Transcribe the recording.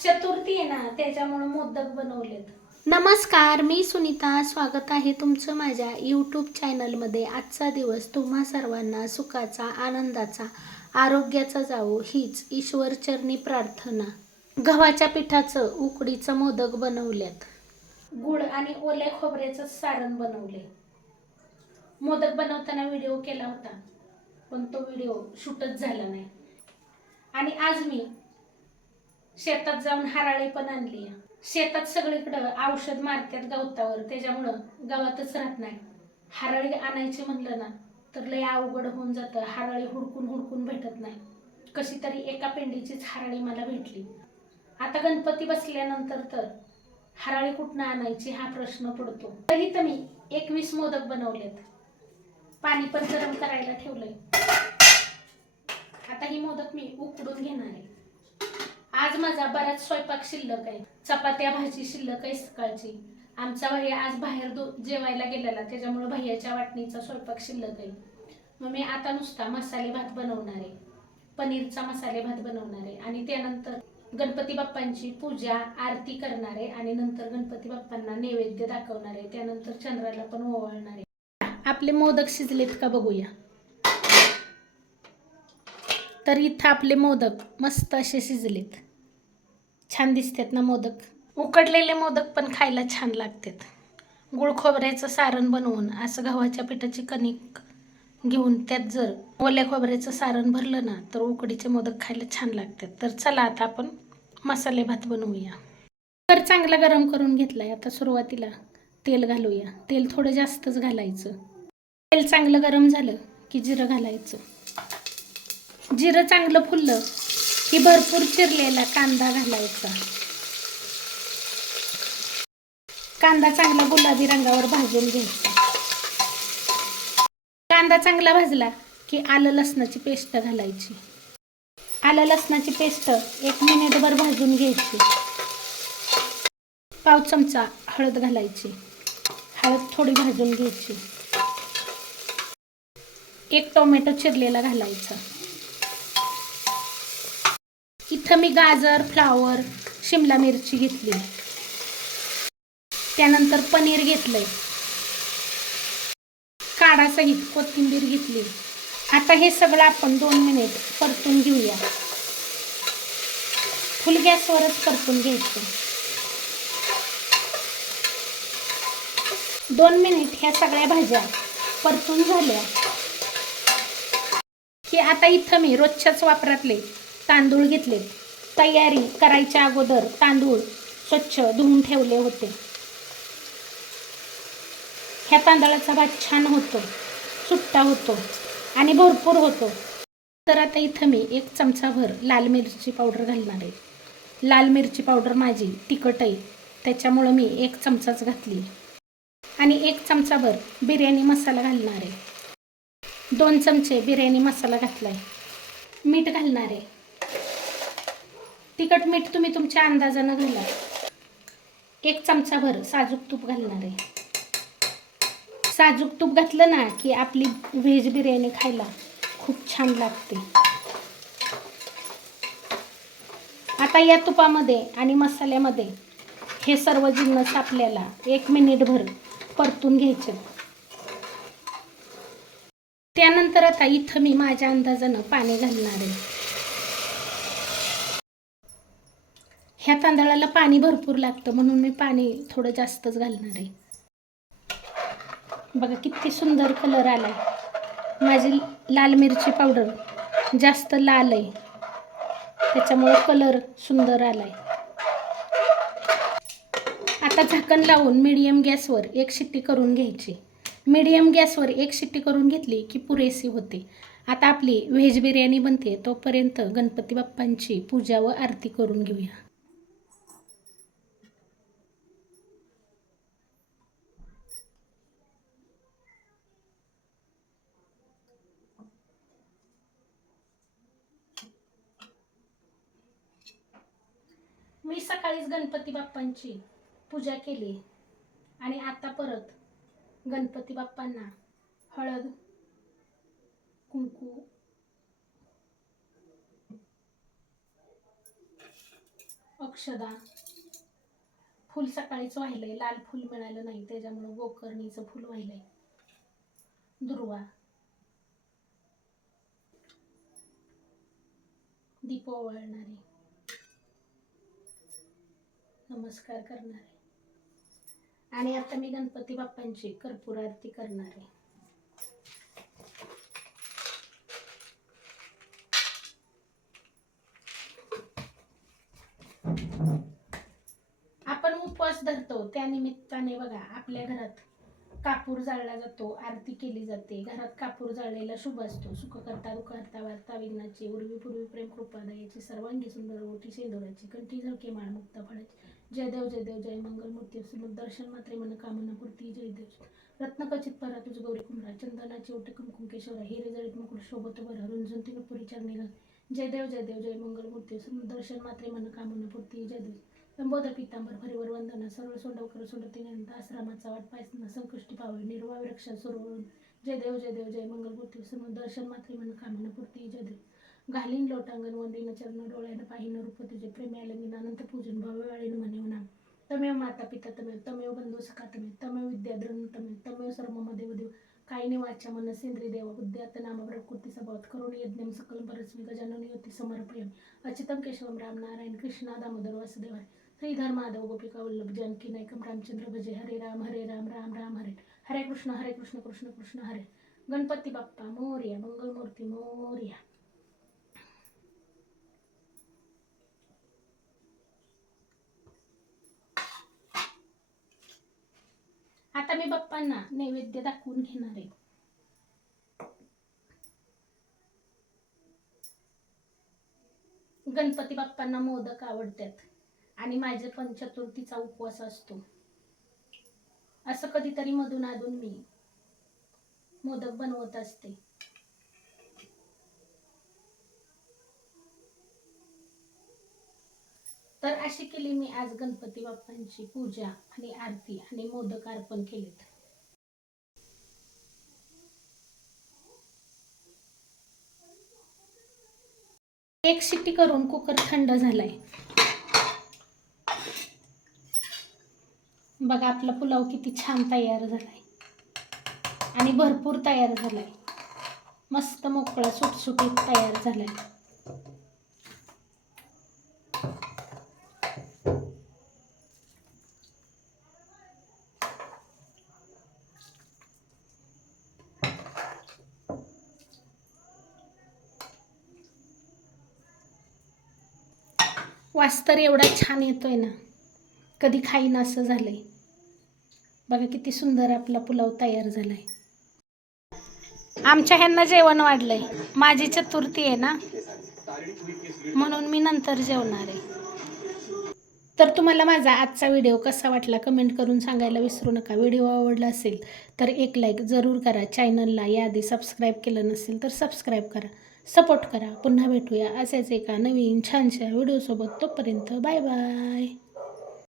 चतुर्थी आहे ना त्याच्यामुळे मोदक बनवलेत. नमस्कार मी सुनीता. स्वागत आहे तुमचं माझ्या यूट्यूब चॅनलमध्ये आजचा दिवस तुम्हा सर्वांना सुखाचा आनंदाचा आरोग्याचा जावो हीच ईश्वरचरणी प्रार्थना. गव्हाच्या पिठाचं उकडीचं मोदक बनवल्यात. गुळ आणि ओल्या खोबऱ्याचं सारण बनवले. मोदक बनवताना व्हिडिओ केला होता पण तो व्हिडिओ शूटच झाला नाही. आणि आज मी शेतात जाऊन हराळी पण आणली. शेतात सगळीकडं औषध मारतात गवतावर त्याच्यामुळं गावातच राहत नाही. हराळी आणायची म्हणलं ना तर लय अवघड होऊन जातं. हराळी हुडकून हुडकून भेटत नाही. कशी तरी एका पेंडीचीच हराळी मला भेटली. आता गणपती बसल्यानंतर तर हराळी कुठनं आणायची हा प्रश्न पडतो. तरी तर मी एकवीस मोदक बनवलेत. पाणी पण गरम करायला ठेवलंय. आता ही मोदक मी उकडून घेणार आहे. आज माझा बराच स्वयंपाक शिल्लक आहे. चपात्या भाजी शिल्लक आहे सकाळची. आमचा भैया आज बाहेर दो जेवायला गेलेला त्याच्यामुळे भैयाच्या वाटणीचा स्वयंपाक शिल्लक आहे. मग मी आता नुसता मसाले भात बनवणार आहे. पनीरचा मसाले भात बनवणार आहे. आणि त्यानंतर गणपती बाप्पांची पूजा आरती करणार आहे. आणि नंतर गणपती बाप्पांना नैवेद्य दाखवणार आहे. त्यानंतर चंद्राला पण ओवाळणार आहे. आपले मोदक शिजलेत का बघूया. तर इथं आपले मोदक मस्त असे शिजलेत. छान दिसतात ना मोदक. उकडलेले मोदक पण खायला छान लागतात. गुळ खोबऱ्याचं सारण बनवून असं गव्हाच्या पिठाची कणिक घेऊन त्यात जर ओल्या खोबऱ्याचं सारण भरलं ना तर उकडीचे मोदक खायला छान लागतात. तर चला आता आपण मसाले भात बनवूया. तर चांगला गरम करून घेतलाय. आता सुरुवातीला तेल घालूया. तेल थोडं जास्तच घालायचं. तेल चांगलं गरम झालं की जिरं घालायचं. जिरं चांगलं फुललं की भरपूर चिरलेला कांदा घालायचा. कांदा चांगला गुलाबी रंगावर भाजून घ्यायचा. कांदा चांगला भाजला की आलं लसणाची पेस्ट घालायची. आलं लसणाची पेस्ट एक मिनिटभर भाजून घ्यायची. पाव चमचा हळद घालायची. हळद थोडी भाजून घ्यायची. एक टोमॅटो चिरलेला घालायचा. इथं मी गाजर फ्लावर शिमला मिरची घेतली. त्यानंतर पनीर घेतलंय. काढासहित कोथिंबीर घेतली. आता हे सगळं आपण दोन मिनिट परतून घेऊया. फुल गॅसवरच परतून घ्यायचं. दोन मिनिट ह्या सगळ्या भाज्या परतून झाल्या. की आता इथं मी रोजच्याच वापरातले तांदूळ घेतले तयारी करायच्या अगोदर तांदूळ स्वच्छ धुवून ठेवले होते. ह्या तांदळाचा भात छान होतो सुट्टा होतो आणि भरपूर होतो. तर आता इथं मी एक चमचाभर लाल मिरची पावडर घालणार आहे. लाल मिरची पावडर माझी तिखट आहे त्याच्यामुळं मी एक चमचाच घातली. आणि एक चमचाभर बिर्याणी मसाला घालणार आहे. दोन चमचे बिर्याणी मसाला घातला आहे मीठ घालणार आहे. तिखट मीठ तुम्ही तुमच्या अंदाजानं घाला. एक चमचाभर साजूक तूप घालणार आहे. साजूक तूप घातलं ना की आपली व्हेज बिर्याणी खायला खूप छान लागते. आता या तुपामध्ये आणि मसाल्यामध्ये हे सर्व जिन्नस आपल्याला एक मिनिटभर परतून घ्यायचे. त्यानंतर आता इथं मी माझ्या अंदाजानं पाणी घालणार आहे. ह्या तांदळाला पाणी भरपूर लागतं म्हणून मी पाणी थोडं जास्तच घालणार आहे. बघा किती सुंदर कलर आला आहे माझी लाल मिरची पावडर जास्त लाल आहे. त्याच्यामुळं कलर सुंदर आला आहे आता झाकण लावून मीडियम गॅसवर एक शिट्टी करून घ्यायची. मीडियम गॅसवर एक शिट्टी करून घेतली की पुरेशी होते. आता आपली व्हेज बिर्याणी बनते तोपर्यंत गणपती बाप्पांची पूजा व आरती करून घेऊया. मी सकाळीच गणपती बाप्पांची पूजा केली. आणि आता परत गणपती बाप्पांना हळद कुंकू अक्षदा फुल सकाळीच वाहिलंय लाल फुल मिळालं नाही त्याच्यामुळं गोकर्णीचं फुल वाहिलंय दुर्वा दीप ओवाळणारे. नमस्कार करणार आहे. आणि आता मी गणपती बाप्पांची कर्पूर आरती करणार आहे. आपण उपवास धरतो त्या निमित्ताने बघा आपल्या घरात कापूर जाळला जातो आरती केली जाते घरात कापूर जाळलेला शुभ असतो. सुख करता दुःख करता वार्ता विघ्नाची उर्वी पूर्वी प्रेम कृपादयाची सर्वांगी सुंदर ओटी शेंदुराची कंठी झळके माळ मुक्ता फळाची. जय देव जय देव जय मंगल मूर्ती सुमत दर्शन मात्रे मन कामना पूर्ती जय देव. रत्नकचित परा तुझ गौरी कुमरा चंदनाची ओटी कुमकुम केशवरा हिरे जळीत मुकुट शोभत बरा रुंजंती पुरी चरणी घाल जय देव जय देव जय मंगल मूर्ती सुमत दर्शन मात्रे मन कामना पूर्ती जय देव. लंबोदर पितांबर हरिवर वंदना सरळ सोंडवकर सोंडती नंद आश्रमाचा वाट पायसना संकष्टी पावे निर्वा रक्षा सुरवळून जय देव जय देव जय मंगलमूर्ती समोर दर्शन मात्री मन कामना पूर्ती जय देव. घालीन लोटांगण वंदिन चरण डोळ्यानं पाहिन रूप तुझे प्रेमी आलंगीन अनंत पूजन भव्य वाळीन म्हणे म्हणा तमेव माता पिता तमेव तमेव बंधू सखा तमेव तमेव विद्याधरण तमेव तमेव सर्व देव देव. कायने वाचा मन सेंद्रिय देव बुद्ध्यात नाम प्रकृती सभावत करुण यज्ञम सकल परस्मी गजानन योती समर्पयम. अचितम केशवम राम नारायण कृष्णा दामोदर वासुदेवाय. श्रीधर माधव गोपिका वल्लभ जानकी नायकम रामचंद्र भजे हरे राम हरे राम राम राम हरे हरे कृष्ण हरे कृष्ण कृष्ण कृष्ण हरे. गणपती बाप्पा मोर्या मंगलमूर्ती मोर्या. आता मी बाप्पांना नैवेद्य दाखवून घेणार आहे. गणपती बाप्पांना मोदक आवडतात. आणि माझे पण चतुर्थीचा उपवास असतो. असं कधीतरी मधून अधून मी मोदक बनवत असते. तर अशी केली मी आज गणपती बाप्पांची पूजा आणि आरती आणि मोदक अर्पण केलेत. एक शिट्टी करून कुकर थंड झालाय. बघा आपला पुलाव किती छान तयार झाला आहे आणि भरपूर तयार झाला आहे मस्त मोकळा सुटसुटीत तयार झालाय. वास तर एवढा छान येतोय ना. कधी खाईन असं झालं आहे बघा किती सुंदर आपला पुलाव तयार झालाय. आमच्या ह्यांना जेवण वाढलंय. माझी चतुर्थी आहे ना? म्हणून मी नंतर जेवणार आहे. तर तुम्हाला माझा आजचा व्हिडिओ कसा वाटला कमेंट करून सांगायला विसरू नका. व्हिडिओ आवडला असेल तर एक लाईक जरूर करा. चॅनलला याआधी सबस्क्राईब केलं नसेल तर सबस्क्राईब करा. सपोर्ट करा. पुन्हा भेटूया असेच एका नवीन छानशा व्हिडिओसोबत. तोपर्यंत बाय बाय